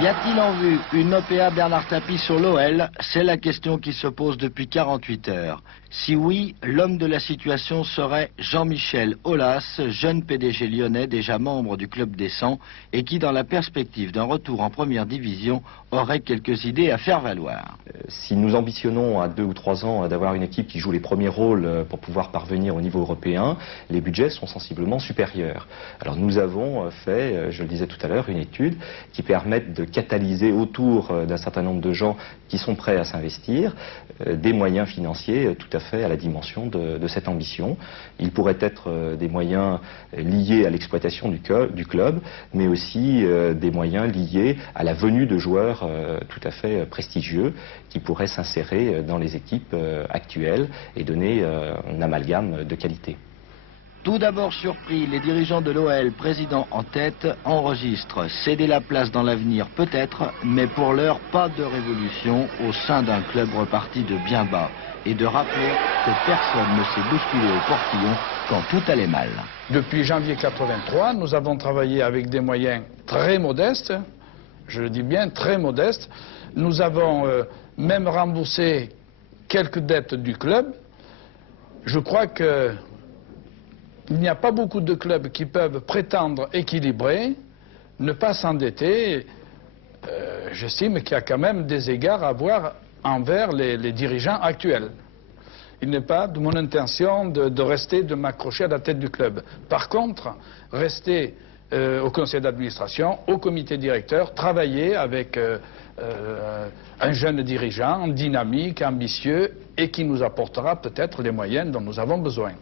Y a-t-il en vue une OPA Bernard Tapie sur l'OL? C'est la question qui se pose depuis 48 heures. Si oui, l'homme de la situation serait Jean-Michel Aulas, jeune PDG lyonnais déjà membre du club des 100 et qui, dans la perspective d'un retour en première division, aurait quelques idées à faire valoir. Si nous ambitionnons à 2 ou 3 ans d'avoir une équipe qui joue les premiers rôles pour pouvoir parvenir au niveau européen, les budgets sont sensiblement supérieurs. Alors nous avons fait, je le disais tout à l'heure, une étude qui permet de catalyser autour d'un certain nombre de gens qui sont prêts à s'investir des moyens financiers tout à fait à la dimension de cette ambition. Il pourrait être des moyens liés à l'exploitation du club, mais aussi des moyens liés à la venue de joueurs tout à fait prestigieux qui pourraient s'insérer dans les équipes actuelles et donner un amalgame de qualité. Tout d'abord surpris, les dirigeants de l'OL, président en tête, enregistrent céder la place dans l'avenir peut-être, mais pour l'heure pas de révolution au sein d'un club reparti de bien bas. Et de rappeler que personne ne s'est bousculé au portillon quand tout allait mal. Depuis janvier 83, nous avons travaillé avec des moyens très modestes, je le dis bien très modestes. Nous avons même remboursé quelques dettes du club. Je crois que il n'y a pas beaucoup de clubs qui peuvent prétendre équilibrer, ne pas s'endetter. J'estime qu'il y a quand même des égards à avoir envers les dirigeants actuels. Il n'est pas de mon intention de m'accrocher à la tête du club. Par contre, rester au conseil d'administration, au comité directeur, travailler avec un jeune dirigeant dynamique, ambitieux et qui nous apportera peut-être les moyens dont nous avons besoin.